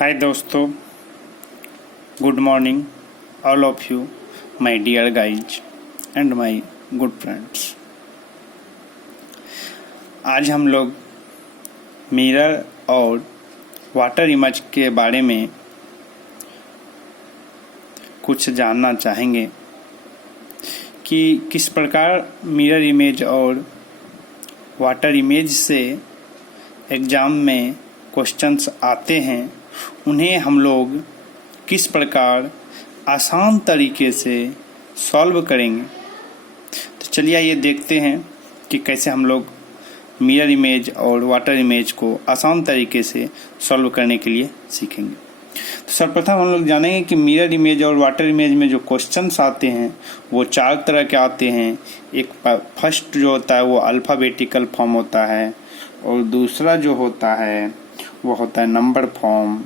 हाय दोस्तों, good morning all of you my dear guys and my good friends. आज हम लोग मिरर और वाटर इमेज के बारे में कुछ जानना चाहेंगे कि किस प्रकार मिरर इमेज और वाटर इमेज से एग्ज़ाम में क्वेश्चंस आते हैं, उन्हें हम लोग किस प्रकार आसान तरीके से सॉल्व करेंगे। तो चलिए ये देखते हैं कि कैसे हम लोग मिरर इमेज और वाटर इमेज को आसान तरीके से सॉल्व करने के लिए सीखेंगे। तो सर्वप्रथम हम लोग जानेंगे कि मिरर इमेज और वाटर इमेज में जो क्वेश्चंस आते हैं वो चार तरह के आते हैं। एक फर्स्ट जो होता है वो अल्फ़ाबेटिकल फॉर्म होता है, और दूसरा जो होता है वो होता है नंबर फॉर्म,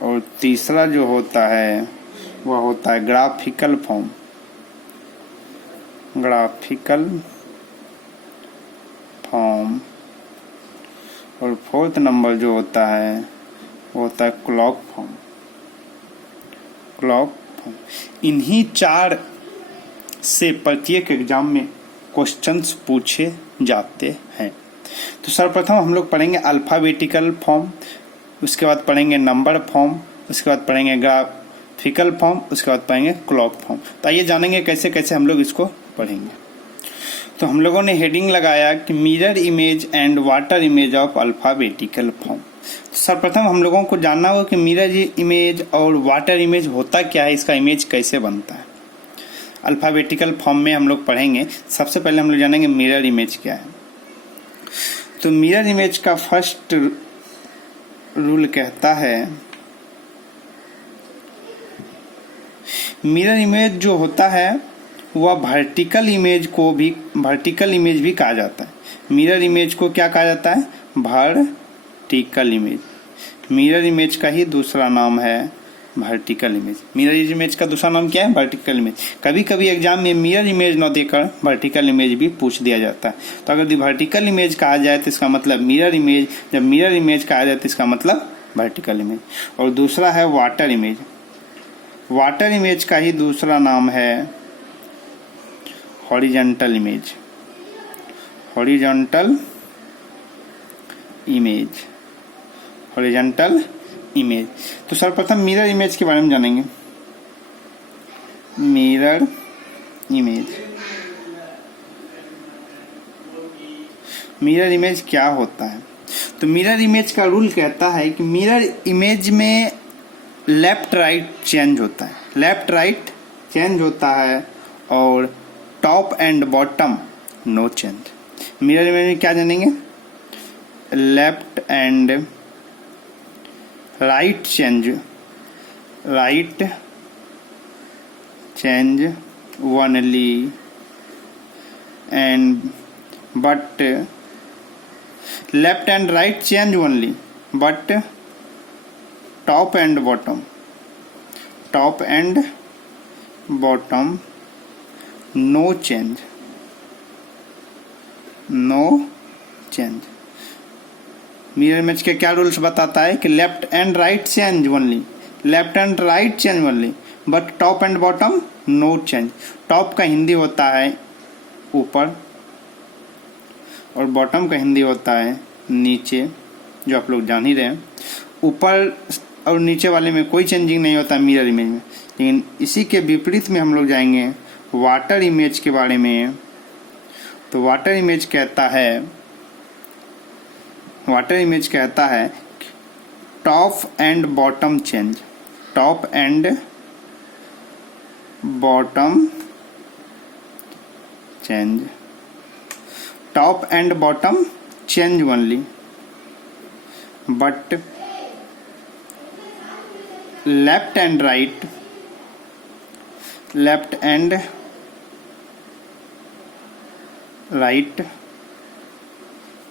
और तीसरा जो होता है वह होता है ग्राफिकल फॉर्म, और फोर्थ नंबर जो होता है वो होता है क्लॉक फॉर्म। इन्हीं चार से प्रत्येक एग्जाम में क्वेश्चंस पूछे जाते हैं। तो सर्वप्रथम हम लोग पढ़ेंगे अल्फ़ाबेटिकल फॉर्म, उसके बाद पढ़ेंगे नंबर फॉर्म, उसके बाद पढ़ेंगे ग्राफिकल फॉर्म, उसके बाद पढ़ेंगे क्लॉक फॉर्म। तो आइए जानेंगे कैसे कैसे हम लोग इसको पढ़ेंगे। तो हम लोगों ने हेडिंग लगाया कि mirror image and water image of alphabetical form. सर्वप्रथम हम लोगों को जानना होगा कि मिरर इमेज और वाटर इमेज होता क्या है, इसका इमेज कैसे बनता है। अल्फ़ाबेटिकल फॉर्म में हम लोग पढ़ेंगे। सबसे पहले हम लोग जानेंगे मिरर इमेज क्या है। तो मिरर इमेज का फर्स्ट रूल कहता है, मिरर इमेज जो होता है वह वर्टिकल इमेज भी कहा जाता है। मिरर इमेज को क्या कहा जाता है? Vertical image. मिरर इमेज का ही दूसरा नाम है वर्टिकल इमेज। मिरर इमेज का दूसरा नाम क्या है? Vertical image. कभी कभी एग्जाम में मिरर इमेज न देकर वर्टिकल इमेज भी पूछ दिया जाता है। तो अगर वर्टिकल इमेज कहा जाए तो इसका मतलब मिरर इमेज, जब मिरर इमेज कहा जाए तो इसका मतलब वर्टिकल इमेज। और दूसरा है वाटर इमेज। वाटर इमेज का ही दूसरा नाम है हॉरिजॉन्टल इमेज। Horizontal image. तो सर्वप्रथम मिरर इमेज के बारे में जानेंगे। मिरर इमेज क्या होता है? तो मिरर इमेज का रूल कहता है कि मिरर इमेज में लेफ्ट राइट चेंज होता है और top and bottom no change. Mirror image में क्या जानेंगे? Left and right change only and but left and right change only but top and bottom no change. Mirror image के क्या rules बताता है कि left and right change only but top and bottom no change. Top का हिंदी होता है ऊपर और बॉटम का हिंदी होता है नीचे, जो आप लोग जान ही रहे हैं। ऊपर और नीचे वाले में कोई चेंजिंग नहीं होता मिरर इमेज में। लेकिन इसी के विपरीत में हम लोग जाएंगे वाटर इमेज के बारे में। तो वाटर इमेज कहता है top and bottom change. Top and bottom change only but left and right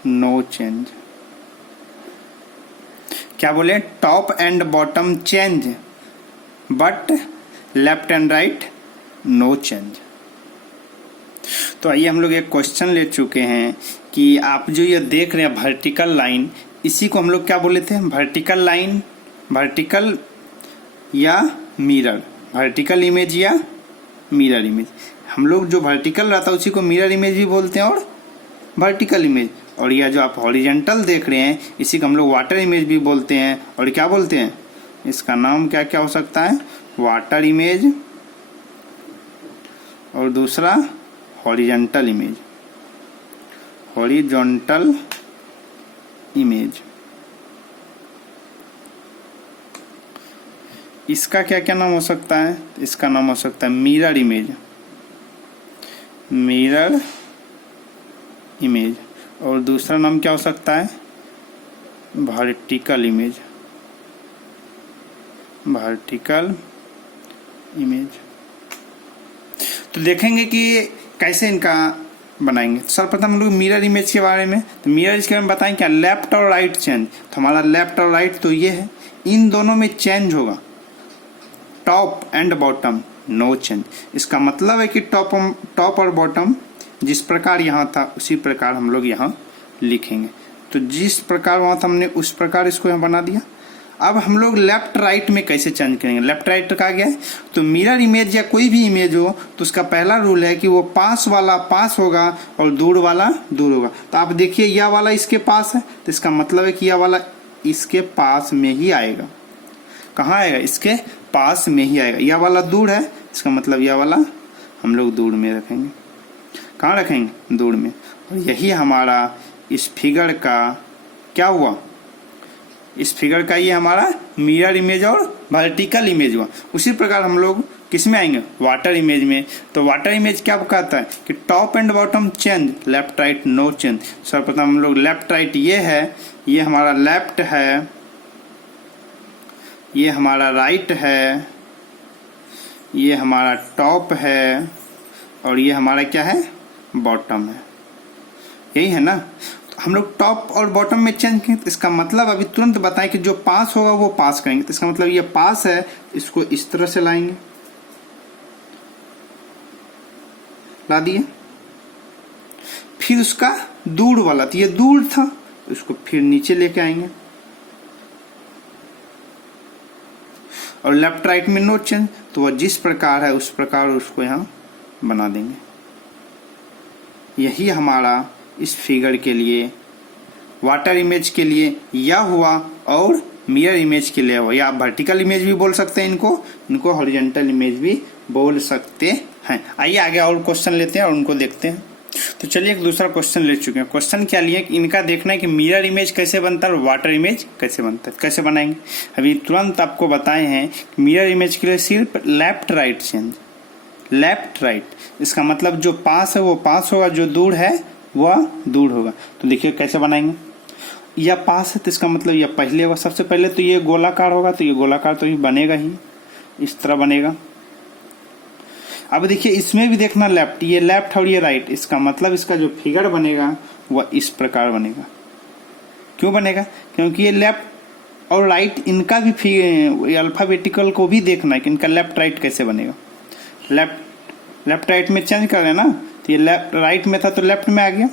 no change. क्या बोले? Top and bottom change but left and right no change. तो आइए हम लोग एक क्वेश्चन ले चुके हैं कि आप जो ये देख रहे हैं वर्टिकल लाइन, इसी को हम लोग क्या बोले थे? वर्टिकल लाइन, वर्टिकल या मिरर, वर्टिकल इमेज या मिरर इमेज। हम लोग जो वर्टिकल रहता है उसी को मिरर इमेज भी बोलते हैं और वर्टिकल इमेज। और यह जो आप हॉरिजॉन्टल देख रहे हैं इसी को हम लोग वाटर इमेज भी बोलते हैं। और क्या बोलते हैं? इसका नाम क्या क्या हो सकता है? वाटर इमेज और दूसरा हॉरिजॉन्टल इमेज, हॉरिजॉन्टल इमेज। इसका क्या क्या नाम हो सकता है? इसका नाम हो सकता है मिरर इमेज, मिरर इमेज। और दूसरा नाम क्या हो सकता है? Vertical image, vertical image. तो देखेंगे कि कैसे इनका बनाएंगे। सर्वप्रथम हम लोग मिरर इमेज के बारे में, तो मिरर इमेज के बारे में बताएं क्या? लेफ्ट और राइट चेंज। तो हमारा लेफ्ट और राइट तो ये है, इन दोनों में चेंज होगा, top and bottom no change. इसका मतलब है कि टॉप और बॉटम जिस प्रकार यहाँ था उसी प्रकार हम लोग यहाँ लिखेंगे। तो जिस प्रकार वहाँ था हमने उस प्रकार इसको यहाँ बना दिया। अब हम लोग लेफ्ट राइट में कैसे चेंज करेंगे? लेफ्ट राइट कहा गया है तो मिरर इमेज या कोई भी इमेज हो तो उसका पहला रूल है कि वो पास वाला पास होगा और दूर वाला दूर होगा। तो आप देखिए यह वाला इसके पास है तो इसका मतलब है कि यह वाला इसके पास में ही आएगा। कहाँ आएगा? इसके पास में ही आएगा। यह वाला दूर है, इसका मतलब यह वाला हम लोग दूर में रखेंगे। कहाँ रखेंगे? दूर में। और यही हमारा इस फिगर का क्या हुआ? इस फिगर का ये हमारा मिरर इमेज और वर्टिकल इमेज हुआ। उसी प्रकार हम लोग किस में आएंगे? वाटर इमेज में। तो वाटर इमेज क्या कहता है कि top and bottom change, left right no change. सर्वप्रथम हम लोग लेफ्ट राइट ये है, ये हमारा लेफ्ट है, ये हमारा राइट है, ये हमारा टॉप है और ये हमारा क्या है? बॉटम है। यही है ना? तो हम लोग टॉप और बॉटम में चेंज करें तो इसका मतलब अभी तुरंत बताएं कि जो पास होगा वो पास करेंगे। तो इसका मतलब ये पास है, इसको इस तरह से लाएंगे, ला दिए। फिर उसका दूर वाला, तो ये दूर था तो इसको फिर नीचे लेके आएंगे। और लेफ्ट राइट में नो चेंज, तो वह जिस प्रकार है उस प्रकार उसको यहां बना देंगे। यही हमारा इस फिगर के लिए, वाटर इमेज के लिए यह हुआ और मिरर इमेज के लिए हुआ। या आप वर्टिकल इमेज भी बोल सकते हैं इनको हॉरिजॉन्टल इमेज भी बोल सकते हैं। आइए आगे और क्वेश्चन लेते हैं और उनको देखते हैं। तो चलिए एक दूसरा क्वेश्चन ले चुके हैं। क्वेश्चन क्या लिए? इनका देखना है कि मिरर इमेज कैसे बनता है और वाटर इमेज कैसे बनता है। कैसे बनाएंगे? अभी तुरंत आपको बताए हैं कि मिरर इमेज के लिए सिर्फ left right change, left right. इसका मतलब जो पास है वो पास होगा, जो दूर है वह दूर होगा। तो देखिए कैसे बनाएंगे। यह पास है तो इसका मतलब यह पहले होगा। सबसे पहले तो ये गोलाकार होगा, तो ये गोलाकार तो ही बनेगा ही, इस तरह बनेगा। अब देखिए इसमें भी देखना लेफ्ट, ये लेफ्ट और ये राइट। इसका मतलब इसका जो फिगर बनेगा वह इस प्रकार बनेगा। क्यों बनेगा? क्योंकि ये लेफ्ट और राइट इनका भी अल्फाबेटिकल को भी देखना है कि इनका लेफ्ट राइट कैसे बनेगा। लेफ्ट राइट में चेंज कर रहे हैं ना, तो ये लेफ्ट राइट में था तो लेफ्ट में आ गया।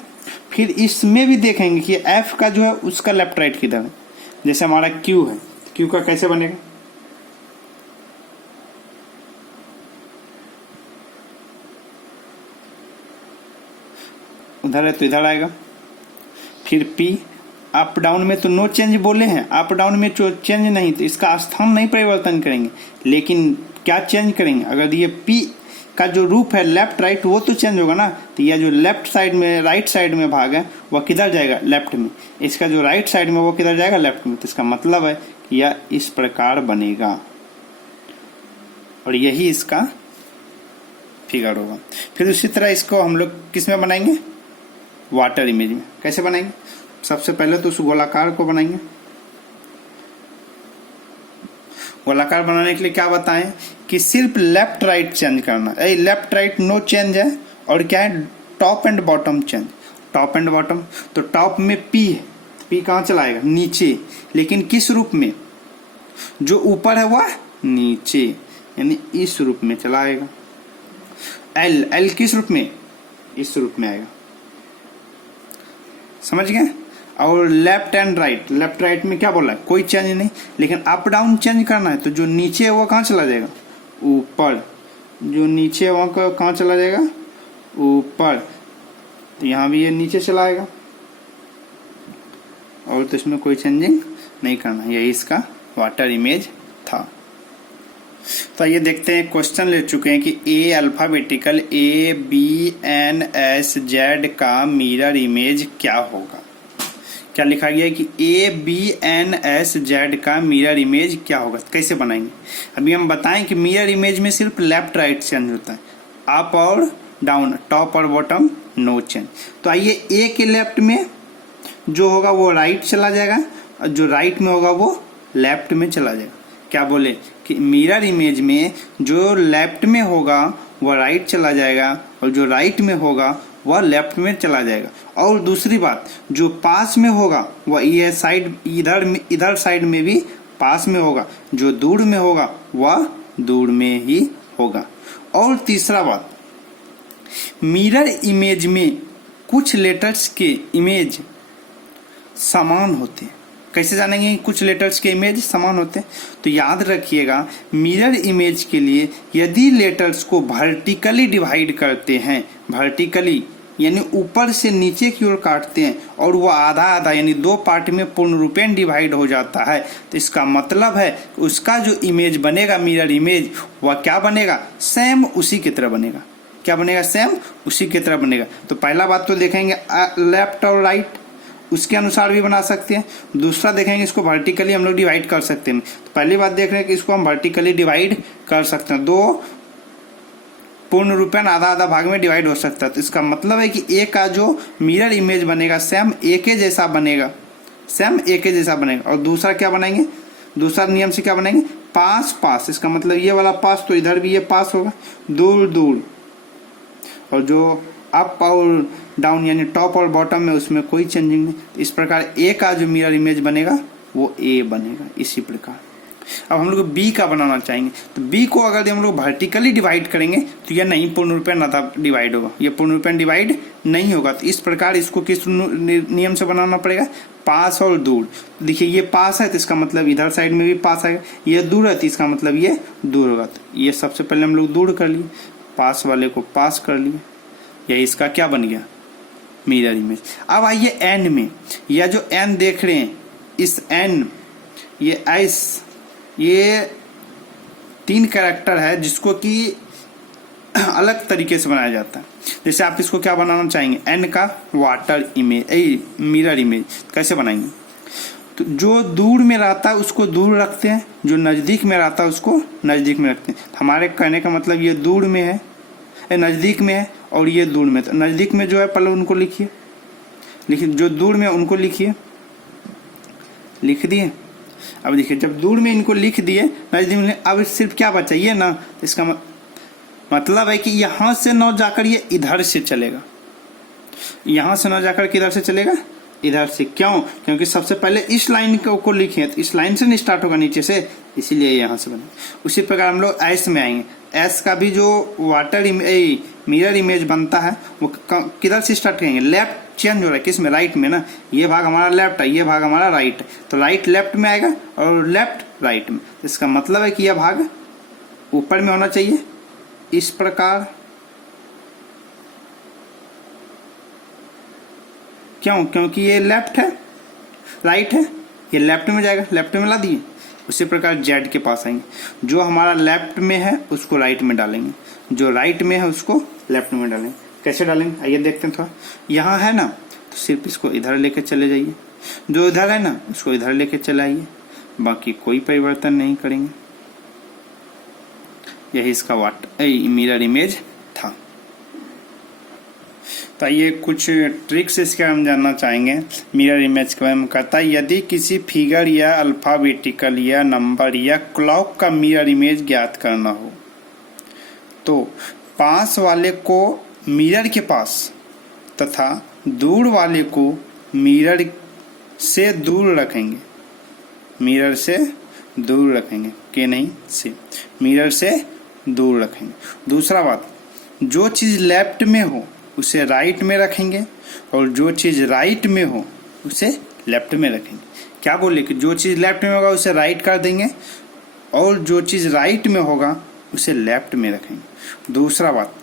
फिर इसमें भी देखेंगे कि एफ का जो है उसका लेफ्ट राइट किधर है। जैसे हमारा क्यू है, क्यू का कैसे बनेगा? उधर है तो इधर आएगा। फिर पी, अप डाउन में तो नो चेंज बोले हैं, अप डाउन में चेंज नहीं, तो इसका स्थान नहीं परिवर्तन करेंगे। लेकिन क्या चेंज करेंगे? अगर ये पी का जो रूप है लेफ्ट राइट वो तो चेंज होगा ना। तो यह जो लेफ्ट साइड में, राइट साइड में भाग है वह किधर जाएगा? लेफ्ट में। इसका जो राइट साइड में वो किधर जाएगा? लेफ्ट में। तो इसका मतलब है कि यह इस प्रकार बनेगा और यही इसका फिगर होगा। फिर उसी तरह इसको हम लोग किस में बनाएंगे? वाटर इमेज में। कैसे बनाएंगे? सबसे पहले तो उस गोलाकार को बनाएंगे। गोलाकार बनाने के लिए क्या बताएं कि सिर्फ लेफ्ट राइट चेंज करना है। लेफ्ट राइट नो चेंज है और क्या है? Top and bottom change. Top and bottom, तो टॉप में पी है, पी कहाँ चलाएगा? नीचे। लेकिन किस रूप में? जो ऊपर है वह नीचे, यानी इस रूप में चलाएगा। एल, एल किस रूप में? इस रूप में आएगा, समझ गए। और left and right, left right में क्या बोला है, कोई चेंज नहीं, लेकिन अप डाउन चेंज करना है तो जो नीचे है वो कहाँ चला जाएगा, ऊपर। जो नीचे है वो कहाँ चला जाएगा, ऊपर। तो यहाँ भी ये नीचे चला आएगा, और तो इसमें कोई चेंजिंग नहीं करना। यही इसका वाटर इमेज था। तो ये देखते हैं, क्वेश्चन ले चुके हैं कि ए अल्फाबेटिकल ABNSZ का मिरर इमेज क्या होगा। क्या लिखा गया है कि ABNSZ का मिरर इमेज क्या होगा, कैसे बनाएंगे। अभी हम बताएं कि मिरर इमेज में सिर्फ लेफ्ट राइट चेंज होता है, अप और डाउन, टॉप और बॉटम नो चेंज। तो आइए, ए के लेफ्ट में जो होगा वो राइट चला जाएगा, और जो राइट में होगा वो लेफ्ट में चला जाएगा। क्या बोले कि मिरर इमेज में जो लेफ्ट में होगा वह राइट चला जाएगा, और जो राइट में होगा वह लेफ्ट में चला जाएगा। और दूसरी बात, जो पास में होगा वह ये साइड, इधर साइड में भी पास में होगा, जो दूर में होगा वह दूर में ही होगा। और तीसरा बात, मिरर इमेज में कुछ लेटर्स के इमेज समान होते हैं। कैसे जानेंगे कुछ लेटर्स के इमेज समान होते हैं, तो याद रखिएगा, मिरर इमेज के लिए यदि लेटर्स को वर्टिकली डिवाइड करते हैं, वर्टिकली यानी ऊपर से नीचे की ओर काटते हैं, और वो आधा आधा यानी दो पार्ट में पूर्ण रूपेण डिवाइड हो जाता है, तो इसका मतलब है उसका जो इमेज बनेगा मिरर इमेज, वह क्या बनेगा, सेम उसी की तरह बनेगा। क्या बनेगा, सेम उसी की तरह बनेगा। तो पहला बात तो देखेंगे लेफ्ट और राइट, उसके अनुसार भी बना सकते हैं। दूसरा देखेंगे इसको वर्टिकली हम लोग डिवाइड कर सकते हैं। तो पहली बात देख रहे हैं कि इसको हम वर्टिकली डिवाइड कर सकते हैं, दो पूर्ण रूपेण आधा आधा भाग में डिवाइड हो सकता है। तो इसका मतलब है कि ए का जो मिरर इमेज बनेगा सेम ए के जैसा बनेगा, सेम ए के जैसा बनेगा। और दूसरा क्या बनाएंगे, दूसरा नियम से क्या बनाएंगे, पास पास, इसका मतलब ये वाला पास तो इधर भी ये पास होगा, दूर दूर। और जो अप और डाउन यानी टॉप और बॉटम में उसमें कोई चेंजिंग नहीं। इस प्रकार ए का जो मिरर इमेज बनेगा वो ए बनेगा। इसी प्रकार अब हम लोग बी का बनाना चाहेंगे, तो बी को अगर हम लोग वर्टिकली डिवाइड करेंगे तो यह नहीं पूर्ण रूपेण आधा डिवाइड होगा, यह पूर्ण रूपेण डिवाइड नहीं होगा। तो इस प्रकार इसको किस नियम से बनाना पड़ेगा, पास और दूर। देखिए ये पास है तो इसका मतलब इधर साइड में भी पास आएगा, ये दूर है तो इसका मतलब ये दूर होगा। तो ये सबसे पहले हम लोग दूर कर लिए, पास वाले को पास कर लिए, यह इसका क्या बन गया, मिरर इमेज। अब आइए एन में, यह जो एन देख रहे हैं, इस एन, ये एस, ये तीन कैरेक्टर है जिसको कि अलग तरीके से बनाया जाता है। जैसे आप इसको क्या बनाना चाहेंगे, एन का वाटर इमेज, मिरर इमेज कैसे बनाएंगे, तो जो दूर में रहता है उसको दूर रखते हैं, जो नजदीक में रहता है उसको नजदीक में रखते हैं। हमारे कहने का मतलब ये दूर में है, नजदीक में है, और ये दूर में। तो नजदीक में जो है पहले उनको लिखिए, लिखिए, जो दूर में उनको लिखिए, लिख दिए। अब देखिए जब दूर में इनको लिख दिए, नजदीक में, अब सिर्फ क्या बचा ये ना, इसका मतलब है कि यहां से न जाकर ये इधर से चलेगा, यहां से न जाकर किधर से चलेगा, इधर से। क्यों, क्योंकि सबसे पहले इस लाइन को लिखे तो इस लाइन से नहीं स्टार्ट होगा नीचे से, इसीलिए यहां से बने। उसी प्रकार हम लोग एस में आएंगे, एस का भी जो वाटर मिरर इमेज बनता है वो किधर से स्टार्ट करेंगे, लेफ्ट चेंज हो रहा है, किस में, राइट में ना, ये भाग हमारा लेफ्ट है, ये भाग हमारा राइट है, तो राइट लेफ्ट में आएगा और लेफ्ट राइट में। इसका मतलब है कि यह भाग ऊपर में होना चाहिए इस प्रकार। क्यों, क्योंकि ये लेफ्ट है, राइट है, ये लेफ्ट में जाएगा, लेफ्ट में ला दिए। उसी प्रकार जेड के पास आएंगे, जो हमारा लेफ्ट में है उसको राइट में डालेंगे, जो राइट में है उसको लेफ्ट में डालेंगे। कैसे डालेंगे आइए देखते हैं थोड़ा। यहाँ है ना तो सिर्फ इसको इधर लेके चले जाइए, जो इधर है ना उसको इधर लेके चले आइए, बाकी कोई परिवर्तन नहीं करेंगे। यही इसका मिरर इमेज था। तो ये कुछ ट्रिक्स इसके हम जानना चाहेंगे मिरर इमेज के बारे में। कहता है यदि किसी फिगर या अल्फाबेटिकल या नंबर या क्लॉक का मिरर इमेज ज्ञात करना हो तो पास वाले को मिरर के पास तथा दूर वाले को मिरर से दूर रखेंगे, मिरर से दूर रखेंगे कि नहीं से, मिरर से दूर रखेंगे। दूसरा बात, जो चीज लेफ्ट में हो उसे राइट में रखेंगे और जो चीज़ राइट में हो उसे लेफ्ट में रखेंगे। क्या बोले कि जो चीज़ लेफ्ट में होगा उसे राइट कर देंगे और जो चीज़ राइट में होगा उसे लेफ्ट में रखेंगे। दूसरा बात,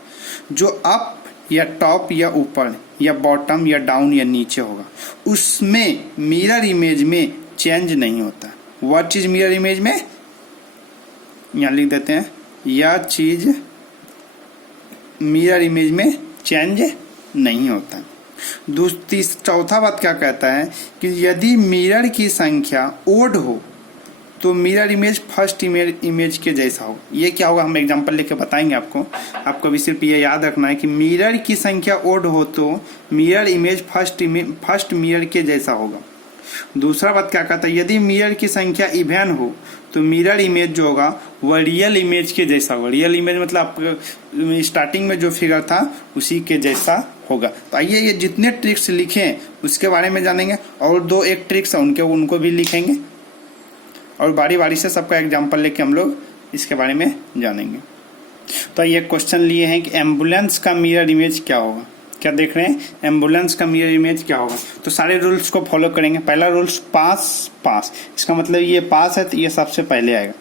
जो अप या टॉप या ऊपर या बॉटम या डाउन या नीचे होगा उसमें मिरर इमेज में चेंज नहीं होता। वह चीज़ मिरर इमेज में, यहाँ लिख देते हैं, यह चीज़ मिरर इमेज में चेंज नहीं होता। चौथा बात क्या कहता है कि यदि मिरर की संख्या ओड हो तो मिरर इमेज फर्स्ट इमेज के जैसा हो। ये क्या होगा हम एग्जांपल लेके बताएंगे आपको। आपको भी सिर्फ ये याद रखना है कि मिरर की संख्या ओड हो तो मिरर इमेज फर्स्ट मिरर के जैसा होगा। दूसरा बात क्या कहता है, यदि मिरर की संख्या इवन हो तो मिरर इमेज जो होगा वह रियल इमेज के जैसा होगा। रियल इमेज मतलब आपको स्टार्टिंग में जो फिगर था उसी के जैसा होगा। तो आइए ये जितने ट्रिक्स लिखे हैं उसके बारे में जानेंगे और दो एक ट्रिक्स है उनको भी लिखेंगे और बारी बारी से सबका एग्जाम्पल लेके हम लोग इसके बारे में जानेंगे। तो ये क्वेश्चन लिए हैं कि एम्बुलेंस का मिरर इमेज क्या होगा। क्या देख रहे हैं, एम्बुलेंस का मिरर इमेज क्या होगा। तो सारे रूल्स को फॉलो करेंगे। पहला रूल्स पास, इसका मतलब ये पास है तो ये सबसे पहले आएगा।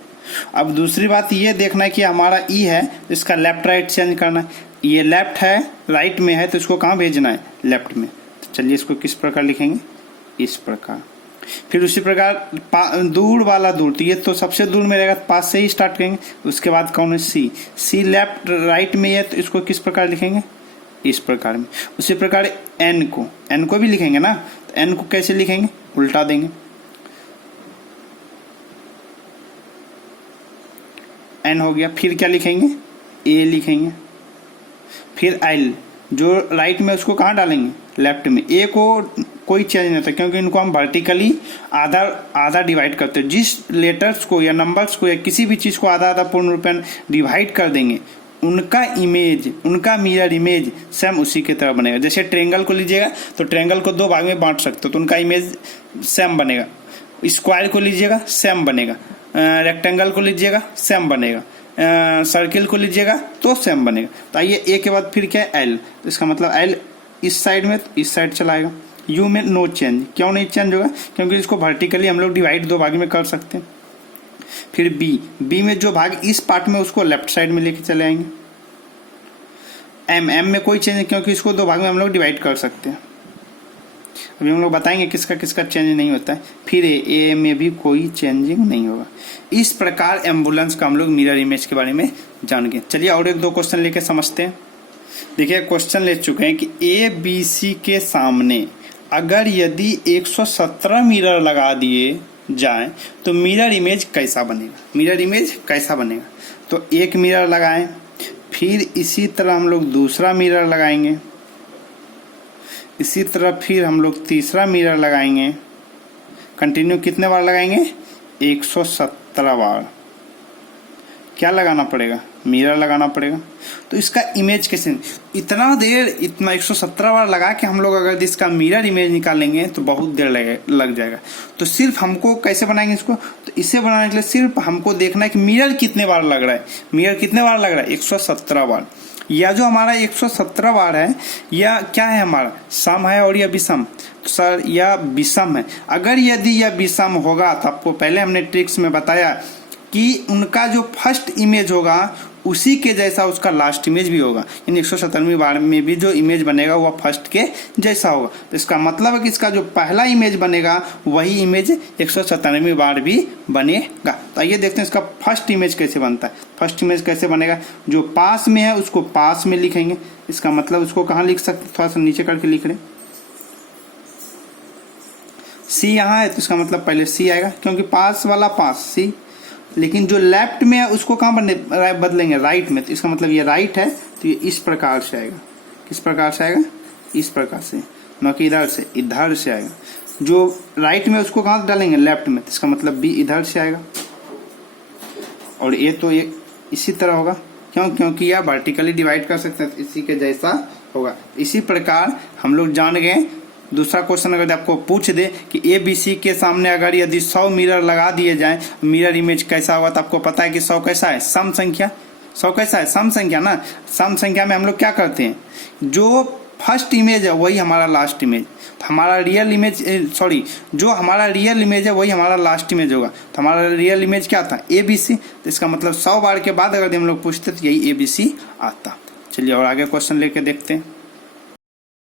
अब दूसरी बात ये देखना है कि हमारा ई है तो इसका लेफ्ट राइट चेंज करना है। ये लेफ्ट है राइट में है तो इसको कहाँ भेजना है, लेफ्ट में। तो चलिए इसको किस प्रकार लिखेंगे, इस प्रकार। फिर उसी प्रकार दूर वाला दूर, तो ये तो सबसे दूर में रहेगा, पास से ही स्टार्ट करेंगे। उसके बाद कौन है, सी लेफ्ट राइट में है तो इसको किस प्रकार लिखेंगे, इस प्रकार में। उसी प्रकार एन को भी लिखेंगे ना, तो एन को कैसे लिखेंगे, उल्टा देंगे। एन हो गया, फिर क्या लिखेंगे, ए लिखेंगे। फिर एल, जो राइट में उसको कहाँ डालेंगे, लेफ्ट में। ए को कोई चेंज नहीं होता क्योंकि इनको हम वर्टिकली आधा डिवाइड करते हैं। जिस लेटर्स को या नंबर्स को या किसी भी चीज़ को आधा पूर्ण रूप में डिवाइड कर देंगे उनका मिरर इमेज सेम उसी की तरह बनेगा। जैसे ट्रायंगल को लीजिएगा तो ट्रायंगल को दो भाग में बांट सकते हो तो उनका इमेज सेम बनेगा। स्क्वायर को लीजिएगा सेम बनेगा, रेक्टेंगल को लीजिएगा सेम बनेगा, सर्किल को लीजिएगा तो सेम बनेगा। तो आइए ए के बाद फिर क्या है, एल। तो इसका मतलब एल इस साइड में तो इस साइड चलाएगा। यू में नो चेंज, क्यों नहीं चेंज होगा, क्योंकि इसको वर्टिकली हम लोग डिवाइड दो भाग में कर सकते हैं। फिर बी में जो भाग इस पार्ट में उसको लेफ्ट साइड में लेके चले आएंगे। एम में कोई चेंज नहीं क्योंकि इसको दो भाग में हम लोग डिवाइड कर सकते हैं। अभी हम लोग बताएंगे किसका किसका चेंज नहीं होता है। फिर ए में भी कोई चेंजिंग नहीं होगा। इस प्रकार एम्बुलेंस का हम लोग मिरर इमेज के बारे में जान गए। चलिए और एक दो क्वेश्चन लेके समझते हैं। देखिए क्वेश्चन ले चुके हैं कि ए बी सी के सामने अगर यदि 117 मिरर लगा दिए जाएं तो मिरर इमेज कैसा बनेगा। तो एक मिरर लगाएं, फिर इसी तरह हम लोग दूसरा मिरर लगाएंगे, इसी तरह फिर हम लोग तीसरा मिरर लगाएंगे। कंटिन्यू कितने बार लगाएंगे, 117 बार। क्या लगाना पड़ेगा, मिरर लगाना पड़ेगा। तो इसका इमेज कैसे, इतना 117 बार लगा के हम लोग अगर इसका मिरर इमेज निकालेंगे तो बहुत देर लग जाएगा। तो सिर्फ हमको कैसे बनाएंगे इसको, तो इसे बनाने के लिए सिर्फ हमको देखना है कि मिरर कितने बार लग रहा है, 117 बार। यह जो हमारा 117 बार है यह क्या है, हमारा सम है और यह विषम। तो सर यह विषम है। अगर यदि यह विषम होगा तो आपको पहले हमने ट्रिक्स में बताया कि उनका जो फर्स्ट इमेज होगा उसी के जैसा उसका लास्ट इमेज भी होगा। यानी 117वीं बार में भी जो इमेज बनेगा वह फर्स्ट के जैसा होगा। तो इसका मतलब है कि इसका जो पहला इमेज बनेगा वही इमेज 117वीं बार भी बनेगा। तो आइए देखते हैं इसका फर्स्ट इमेज कैसे बनता है। फर्स्ट इमेज कैसे बनेगा, जो पास में है उसको पास में लिखेंगे। इसका मतलब उसको कहाँ लिख सकते, थोड़ा सा नीचे करके लिख रहे। सी यहाँ है तो इसका मतलब पहले सी आएगा क्योंकि पास वाला पास सी। लेकिन जो लेफ्ट में है उसको कहाँ बदलेंगे, राइट में। तो इसका मतलब ये राइट है तो ये इस प्रकार से आएगा। किस प्रकार से आएगा, इस प्रकार से, न कि इधर से आएगा। जो राइट में उसको कहाँ डालेंगे, लेफ्ट में। तो इसका मतलब बी इधर से आएगा। और ये तो ये इसी तरह होगा, क्योंकि यह वर्टिकली डिवाइड कर सकते हैं, इसी के जैसा होगा। इसी प्रकार हम लोग जान गए। दूसरा क्वेश्चन अगर आपको पूछ दे कि ए बी सी के सामने अगर यदि 100 मिरर लगा दिए जाएं, मिरर इमेज कैसा होगा, तो आपको पता है कि 100 कैसा है, सम संख्या। 100 कैसा है, सम संख्या ना। सम संख्या में हम लोग क्या करते हैं, जो फर्स्ट इमेज है वही हमारा लास्ट इमेज, तो हमारा रियल इमेज जो हमारा रियल इमेज है वही हमारा लास्ट इमेज होगा। तो हमारा रियल इमेज क्या था, ABC, तो इसका मतलब 100 बार के बाद अगर हम लोग पूछते तो यही ABC आता। चलिए और आगे क्वेश्चन लेके देखते हैं।